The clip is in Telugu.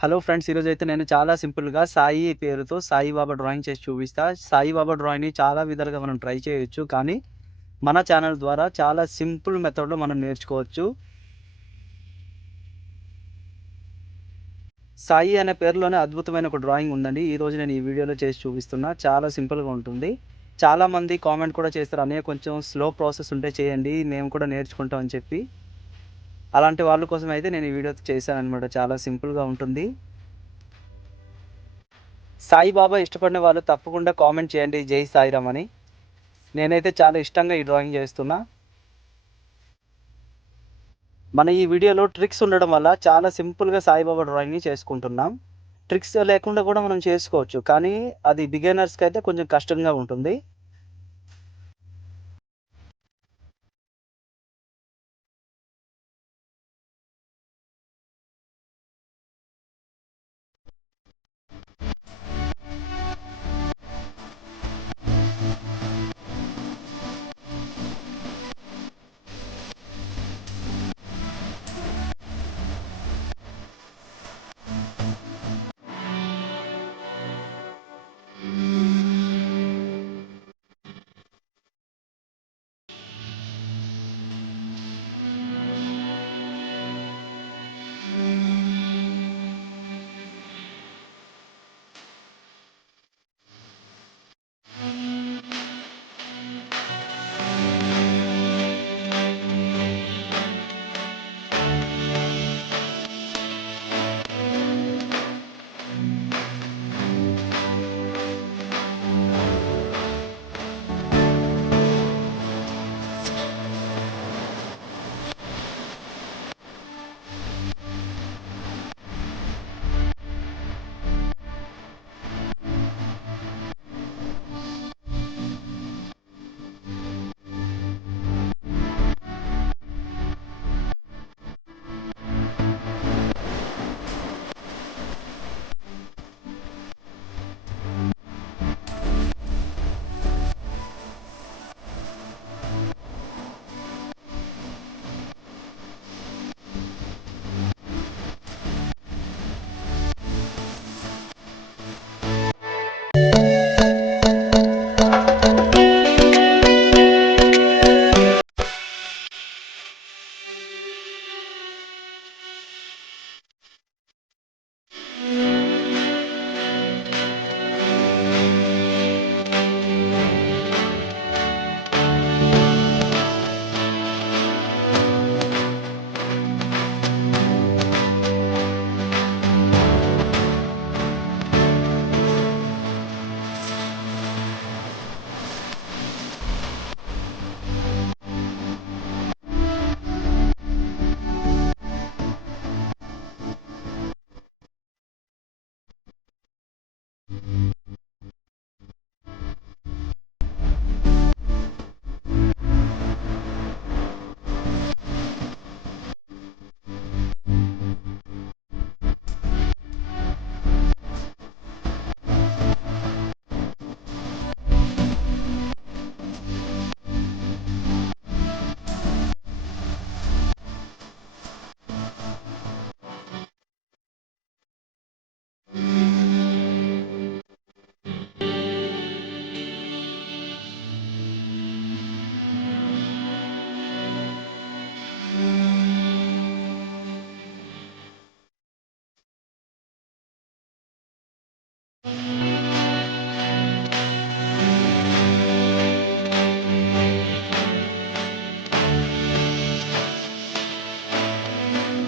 హలో ఫ్రెండ్స్, ఈరోజైతే నేను చాలా సింపుల్‌గా సాయి పేరుతో సాయిబాబా డ్రాయింగ్ చేసి చూపిస్తా. సాయిబాబా డ్రాయింగ్‌ని చాలా విధాలుగా మనం ట్రై చేయొచ్చు. కానీ మన ఛానల్ ద్వారా చాలా సింపుల్ మెథడ్‌లో మనం నేర్చుకోవచ్చు. సాయి అనే పేరులోనే అద్భుతమైన ఒక డ్రాయింగ్ ఉందండి. ఈరోజు నేను ఈ వీడియోలో చేసి చూపిస్తున్నా. చాలా సింపుల్‌గా ఉంటుంది. చాలామంది కామెంట్ కూడా చేస్తారు, "అన్నయ్య కొంచెం స్లో ప్రాసెస్ ఉంటే చేయండి. మేము కూడా నేర్చుకుంటాం" అని చెప్పి. అలాంటి వాళ్ళ కోసం అయితే నేను ఈ వీడియో చేశాననమాట. చాలా సింపుల్‌గా ఉంటుంది. సాయిబాబా ఇష్టపడిన వాళ్ళు తప్పకుండా కామెంట్ చేయండి, జై సాయిరామ్ అని. నేనైతే చాలా ఇష్టంగా ఈ డ్రాయింగ్ చేస్తున్నా. మన ఈ వీడియోలో ట్రిక్స్ ఉండడం వల్ల చాలా సింపుల్‌గా సాయిబాబా డ్రాయింగ్‌ని చేసుకుంటున్నాం. ట్రిక్స్ లేకుండా కూడా మనం చేసుకోవచ్చు. కానీ అది బిగినర్స్‌కైతే కొంచెం కష్టంగా ఉంటుంది.